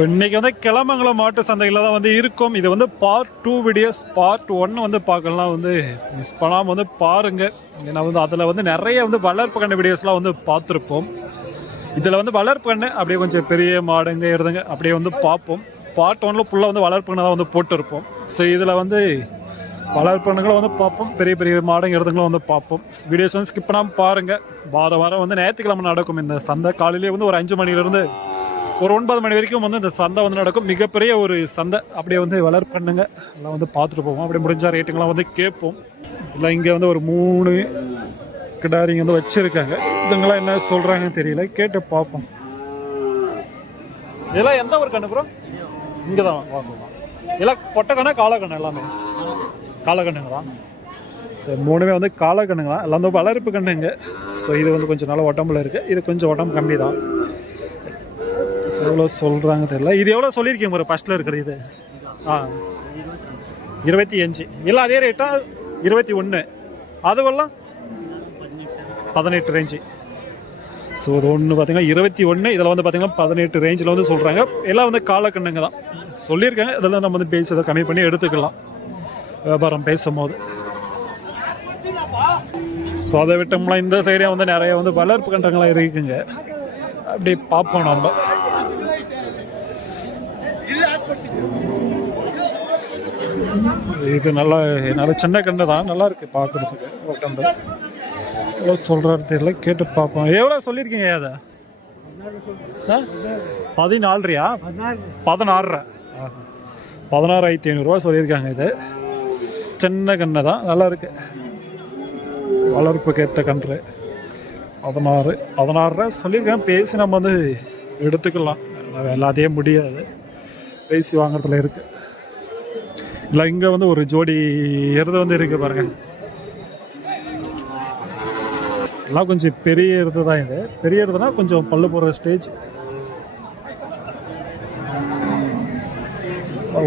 இன்னைக்கு வந்து கிளமங்கலம் மாட்டு சந்தையில் தான் வந்து இருக்கும். இது வந்து part two videos part one வந்து பார்க்கலாம். வந்து மிஸ் பண்ணாமல் வந்து பாருங்க. ஏன்னா வந்து அதில் வந்து நிறைய வந்து வளர்ப்பு கண்ணு வீடியோஸ்லாம் வந்து பார்த்துருப்போம். இதில் வந்து வளர்ப்பு கண்ணு அப்படியே கொஞ்சம் பெரிய மாடுங்க இருதுங்க அப்படியே வந்து பார்ப்போம். பார்ட் ஒன்ல ஃபுல்லாக வந்து வளர்ப்பு கண்ணை தான் வந்து போட்டிருப்போம். ஸோ இதில் வந்து வளர்ப்பு கண்ணுகளை வந்து பார்ப்போம். பெரிய பெரிய மாடுங்க இடத்துங்களும் வந்து பார்ப்போம். வீடியோஸ் வந்து ஸ்கிப் பண்ணாமல் பாருங்கள் வார வாரம் வந்து ஞாயிற்றுக்கிழமை நடக்கும். இந்த சந்தை காலையிலேயே வந்து ஒரு அஞ்சு மணிலேருந்து ஒரு ஒன்பது மணி வரைக்கும் வந்து இந்த சந்தை வந்து நடக்கும். மிகப்பெரிய ஒரு சந்தை. அப்படியே வந்து வளர் பண்ணுங்க. எல்லாம் வந்து பார்த்துட்டு போவோம். அப்படியே முடிஞ்ச ரேட்டுங்கெல்லாம் வந்து கேட்போம். இல்லை இங்கே வந்து ஒரு மூணு கிடாரிங்க வந்து வச்சுருக்காங்க. இதுங்களாம் என்ன சொல்கிறாங்கன்னு தெரியல. கேட்டு பார்ப்போம். இதெல்லாம் எந்த ஒரு கண்ணு ப்ரோ இங்கே தான் வாங்கலாம் எல்லாம் பொட்டக்கண்ணா காலக்கண்ணு எல்லாமே? காலக்கண்ணுங்களா? சரி மூணுமே வந்து காலக்கண்ணுங்களா? எல்லாம் வந்து வளர்ப்பு கண்ணுங்க. ஸோ இது வந்து கொஞ்சம் நல்ல உடம்புல இருக்குது இது கொஞ்சம் உடம்பு கம்மி தான் எவ்வளோ சொல்கிறாங்க தெரியல. இது எவ்வளோ சொல்லியிருக்கீங்க ஒரு ஃபஸ்ட்டில் இருக்கிறது இது. ஆ. இருபத்தி அஞ்சு. இல்லை அதே ரேட்டா இருபத்தி ஒன்று அதுவெல்லாம் பதினெட்டு ரேஞ்சு ஸோ இது ஒன்று பார்த்தீங்கன்னா இருபத்தி ஒன்று இதில் வந்து பார்த்தீங்கன்னா பதினெட்டு ரேஞ்சில் வந்து சொல்கிறாங்க எல்லாம் வந்து காலக்கண்ணுங்க தான். சொல்லியிருக்காங்க. இதெல்லாம் நம்ம வந்து பேசி அதை கம்மி பண்ணி எடுத்துக்கலாம். வியாபாரம் பேசும்போது. ஸோ அதை விட்டோம்னா இந்த சைடே வந்து நிறைய வந்து வளர்ப்பு கண்டங்களாக இருக்குங்க. அப்படி பார்ப்போம் நம்ம. இது நல்லா நல்ல சின்ன கன்று தான். நல்லா இருக்கு பார்க்குறதுக்கு உடம்பு எவ்வளோ சொல்கிறாரு தெரியல கேட்டு பார்ப்போம். எவ்வளோ சொல்லியிருக்கீங்க அதை? பதினாலரையா பதினாறரை. பதினாறாயிரத்தி ஐநூறுரூவா சொல்லியிருக்காங்க இது. சின்ன கண்ணு தான் நல்லா இருக்கு. வளர்ப்புக்கு ஏற்ற கன்று. பதினாறு பதினாறுரூவா சொல்லியிருக்கேன் பேசி நம்ம வந்து எடுத்துக்கலாம். எல்லாத்தையும் முடியாது. பேசி வாங்குறதுல இருக்குது இல்லை இங்கே வந்து ஒரு ஜோடி எருது வந்து இருக்கு பாருங்க. எல்லாம் கொஞ்சம் பெரிய எருது தான் இது. பெரிய எருதுனா கொஞ்சம் பல்லு போடுற ஸ்டேஜ்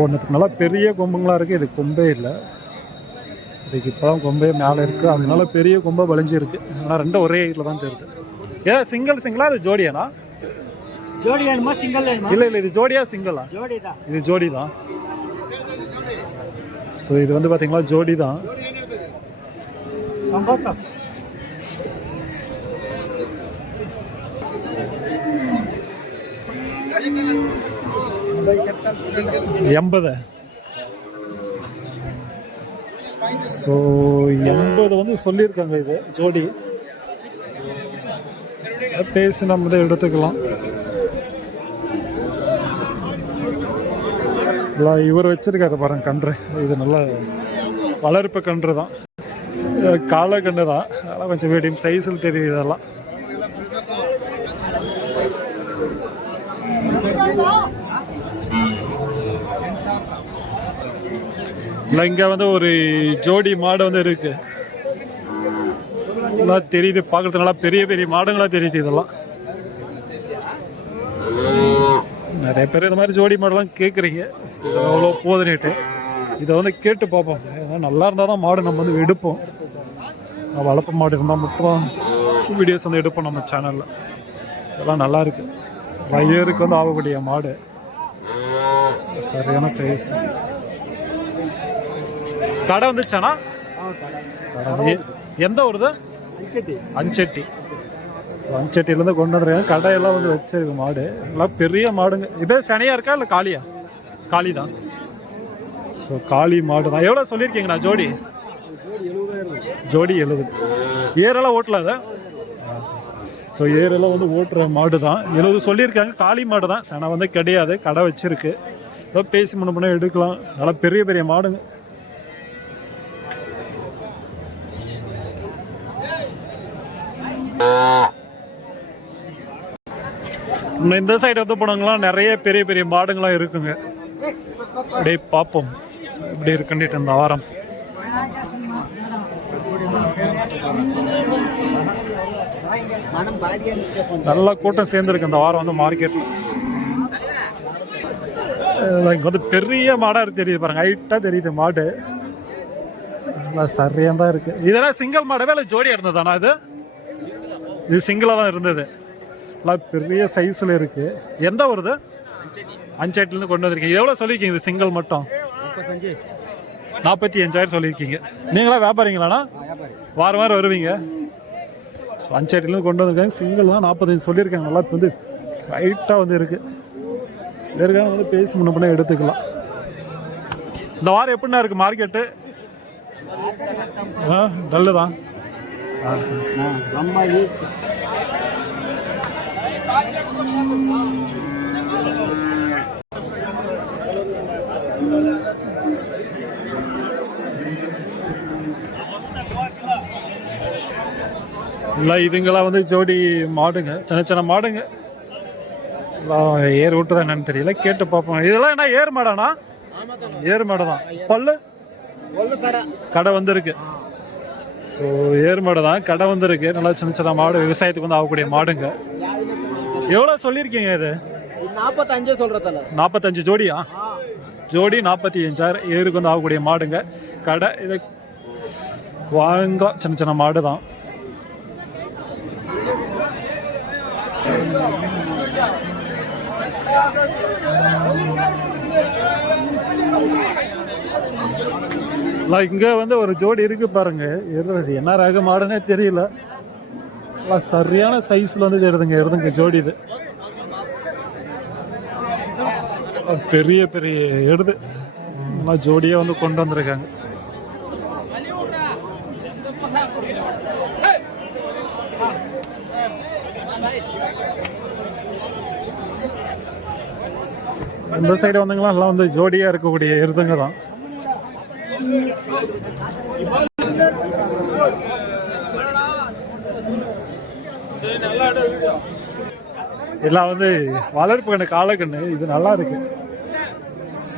ஒன்றுத்துக்கு நல்லா பெரிய கொம்புங்களா இருக்குது இது கொம்பே இல்லை. இதுக்கு இப்போ தான் கொம்பே மேலே இருக்குது அதனால பெரிய கொம்பை வளைஞ்சு இருக்கு. ஆனால் ரெண்டும் ஒரே ஹைட்டில் தான் தெரியுது. ஏன் சிங்கிள் சிங்கிளா இது ஜோடியானா? ஜோடி வேணுமா சிங்கிள் இல்லை இல்லை இது ஜோடியா சிங்கிளா ஜோடி தான் இது ஜோடி தான் ஸோ இது வந்து பார்த்திங்களா ஜோடி தான். எண்பது. ஸோ எண்பது வந்து சொல்லியிருக்காங்க இது ஜோடி. பேசி நம்ம இதை எடுத்துக்கலாம். எல்லாம் இவர் வச்சிருக்காரு பாருங்க கன்று. இது நல்ல வளர்ப்பு கன்று தான். கால காளை கன்று தான். அதெல்லாம் கொஞ்சம் மீடியம் சைஸில் தெரியுது இதெல்லாம். இல்லை இங்கே வந்து ஒரு ஜோடி மாடு வந்து இருக்கு. நல்லா தெரியுது பார்க்கறது நல்லா பெரிய பெரிய மாடுங்களா தெரியுது இதெல்லாம். நிறைய பேர் இந்த மாதிரி ஜோடி மாடெல்லாம் கேட்குறீங்க அவ்வளோ போதுனிட்டு இதை வந்து கேட்டு பார்ப்போம். ஏன்னா நல்லா இருந்தால் தான் மாடு நம்ம வந்து எடுப்போம். வளர்ப்பு மாடு இருந்தால் மட்டும் வீடியோஸ் வந்து எடுப்போம் நம்ம சேனலில் இதெல்லாம் நல்லா இருக்கு. வயருக்கு வந்து ஆகக்கூடிய மாடு. சரியான சைஸ் கடை வந்துச்சானா எந்த ஒரு தான் அஞ்செட்டி. அஞ்செட்டி. அஞ்செட்டிலேருந்து கொண்டு வந்துருக்காங்க. கடையெல்லாம் வந்து வச்சிருக்கு மாடு. எல்லாம் பெரிய மாடுங்க. இதே சனியா இருக்கா இல்லை காளியா? காளி தான் ஸோ காளி மாடு தான் எவ்வளோ சொல்லியிருக்கீங்கண்ணா ஜோடி? ஜோடி எழுபது. ஏரெல்லாம் ஓட்டல அதை? ஸோ ஏரெல்லாம் வந்து ஓட்டுற மாடு தான் எழுபது சொல்லியிருக்காங்க காளி மாடு தான் சனை வந்து கிடையாது கடை வச்சிருக்கு. ஏதோ பேசி முன்ன பண்ண எடுக்கலாம். நல்லா பெரிய பெரிய மாடுங்க. இன்னும் இந்த சைடு வந்து போனாங்களாம் நிறைய பெரிய பெரிய மாடுங்களாம் இருக்குங்க. அப்படியே பார்ப்போம் இப்படி இருக்குன்ட்டு இந்த வாரம். நல்லா கூட்டம் சேர்ந்துருக்கு இந்த வாரம் வந்து மார்க்கெட்டில் இங்கே வந்து பெரிய மாடாக இருக்குது தெரியுது பாருங்க. ஹைட்டாக தெரியுது மாடு. நல்லா சரியாக தான் இருக்குது இதெல்லாம் சிங்கிள் மாடவே இல்லை ஜோடியாக இருந்ததானா இது? இது சிங்கிளாக தான் இருந்தது. நல்லா பெரிய சைஸில் இருக்கு. எந்த வருது அஞ்சேட்டிலேருந்து கொண்டு வந்திருக்கீங்க. எவ்வளோ சொல்லியிருக்கீங்க இது சிங்கிள் மட்டும்? நாற்பத்தி அஞ்சாயிரம் சொல்லியிருக்கீங்க நீங்களா வியாபாரிங்களாண்ணா? வாரம் வாரம் வருவீங்க. ஸோ அஞ்சேட்டிலேருந்து கொண்டு வந்திருக்காங்க. சிங்கிள் தான் நாற்பத்தஞ்சு சொல்லியிருக்காங்க. நல்லா இப்போ வந்து ரைட்டாக வந்து இருக்குது இருக்காங்க வந்து பேசி முன்ன பண்ண எடுத்துக்கலாம். இந்த வாரம் எப்படிண்ணா இருக்குது மார்க்கெட்டு ஆ டல்லு தான் ஆ இல்லை இதுங்கெல்லாம் வந்து ஜோடி மாடுங்க சின்ன சின்ன மாடுங்க. ஏர் விட்டுதா என்னன்னு தெரியல கேட்டு பார்ப்போம். இதெல்லாம் என்ன ஏர் மாடானா ஏர் மாடு தான் பல்லு? கடை கடை வந்திருக்கு. ஸோ ஏர் மாடு தான் கடை வந்திருக்கு. நல்லா சின்ன சின்ன மாடு விவசாயத்துக்கு வந்து ஆகக்கூடிய மாடுங்க. எவ்வளோ சொல்லியிருக்கீங்க இது? நாற்பத்தஞ்சு சொல்றதில்ல நாற்பத்தஞ்சு ஜோடியா? ஜோடி நாற்பத்தி அஞ்சாயிரம் ஏருக்கு வந்து ஆகக்கூடிய மாடுங்க. கடை இதை வாங்கலாம் சின்ன சின்ன மாடு தான் இங்கே வந்து ஒரு ஜோடி இருக்கு பாருங்க. என்ன ரக மாடுனே தெரியல. நல்லா சரியான சைஸில் வந்து எடுதுங்க எடுதுங்க ஜோடி இது. பெரிய பெரிய எடுது நல்லா ஜோடியாக வந்து கொண்டு வந்திருக்காங்க. இந்த சைடு வந்தீங்களா? எல்லாம் வந்து ஜோடியாக இருக்கக்கூடிய எருதுங்க தான். எல்லாம் வந்து வளர்ப்பு கண்ணு காலக்கண்ணு இது நல்லா இருக்கு.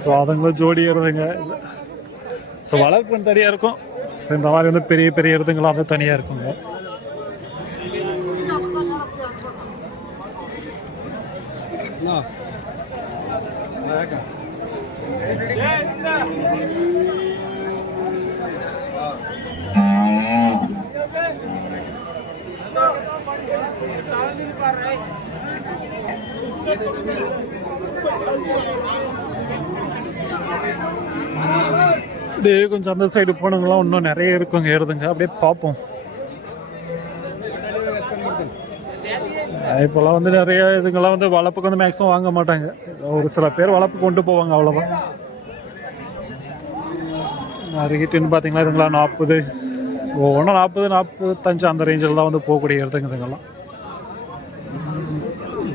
ஸோ அதுங்களும் ஜோடி இருதுங்க ஸோ வளர்ப்பு கண் தனியாக இருக்கும். ஸோ இந்த மாதிரி வந்து பெரிய பெரிய எருதுங்களும் அது தனியாக இருக்குங்க. அப்படியே கொஞ்சம் அந்த சைடு போனவங்களாம் இன்னும் நிறைய இருக்குங்க எருதுங்க அப்படியே பார்ப்போம். இப்போல்லாம் வந்து நிறைய இதுங்கெல்லாம் வந்து வளர்ப்புக்கு வந்து மேக்ஸிமம் வாங்க மாட்டாங்க. ஒரு சில பேர் வளர்ப்பு கொண்டு போவாங்க அவ்வளோதான் அருகிட்டுன்னு பார்த்தீங்கன்னா இதுங்களா நாற்பது ஒவ்வொன்றும் நாற்பது நாற்பத்தஞ்சு அந்த ரேஞ்சில் தான் வந்து போகக்கூடிய இடத்துங்க இதுங்கெல்லாம்.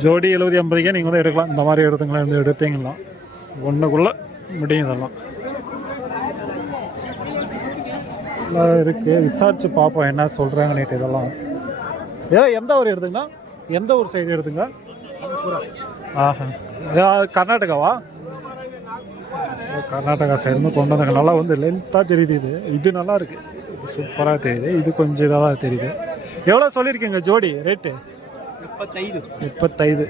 ஜோடி எழுபது ஐம்பதுக்கே நீங்கள் வந்து எடுக்கலாம். இந்த மாதிரி இடத்துங்களாம் வந்து எடுத்தீங்கன்னா ஒன்றுக்குள்ளே முடியும் இதெல்லாம் இருக்குது விசாரித்து பார்ப்போம் என்ன சொல்கிறாங்க நேற்று இதெல்லாம். ஏதோ எந்த ஊர் எடுத்துங்கண்ணா? எந்த ஊர் சைடு எடுத்துங்க? ஆஹா. கர்நாடகாவா? கர்நாடகா சைடு கொண்டு வந்தாங்க. நல்லா வந்து லென்த்தாக தெரியுது இது. இது நல்லா இருக்குது சூப்பராக தெரியுது. இது கொஞ்சம் இதாக தான் தெரியுது. எவ்வளோ சொல்லியிருக்கீங்க ஜோடி? ரேட்டு முப்பத்தைது முப்பத்தைது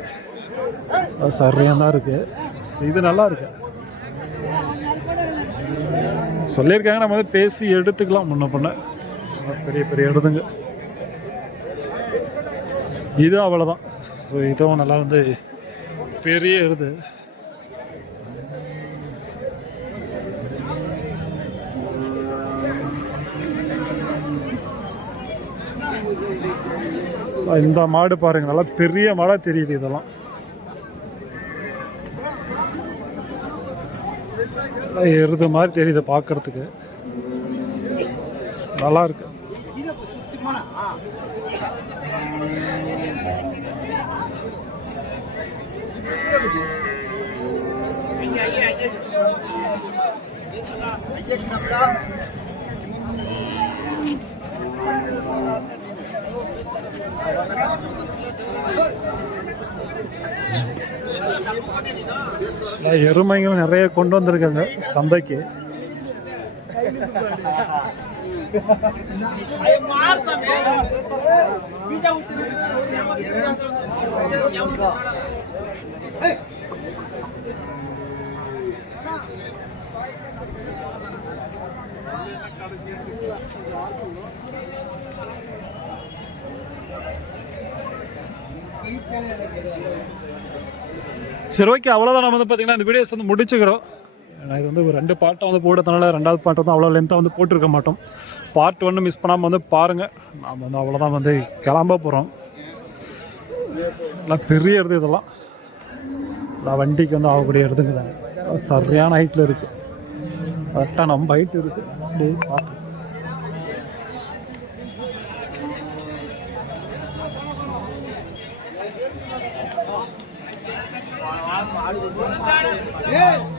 சரியாக தான் இருக்குது இது நல்லா இருக்கு. சொல்லியிருக்காங்க நம்ம வந்து பேசி எடுத்துக்கலாம் முன்ன பண்ண பெரிய பெரிய எடுத்துங்க இது அவ்வளோதான் ஸோ இதுவும் நல்லா வந்து பெரிய எழுது. இந்த மாடு பாருங்க நல்லா பெரிய மாடா தெரியுது இதெல்லாம். நல்லா எருது மாதிரி தெரியுது பார்க்கறதுக்கு நல்லா இருக்கு. நல்லா எருமைகள் நிறைய கொண்டு வந்திருக்காங்க சந்தைக்கு. சரி ஓகே அவ்வளோதான் நம்ம வந்து பார்த்திங்கன்னா இந்த வீடியோஸ் வந்து முடிச்சுக்கிறோம். ஏன்னா இது வந்து ஒரு ரெண்டு பாட்டை வந்து போடுறதுனால ரெண்டாவது பாட்டை வந்து அவ்வளோ லென்த்தாக வந்து போட்டிருக்க மாட்டோம். பார்ட் ஒன்று மிஸ் பண்ணாமல் வந்து பாருங்கள் நாம் வந்து அவ்வளோதான் வந்து கிளம்ப போகிறோம் நல்லா பெரிய இடது இதெல்லாம். நான் வண்டிக்கு வந்து ஆகக்கூடிய இடத்துங்கிறாங்க சரியான ஹைட்டில் இருக்குது கரெக்டாக நம்ம ஹைட் இருக்குது அப்படியே பார்க்கணும் Ei!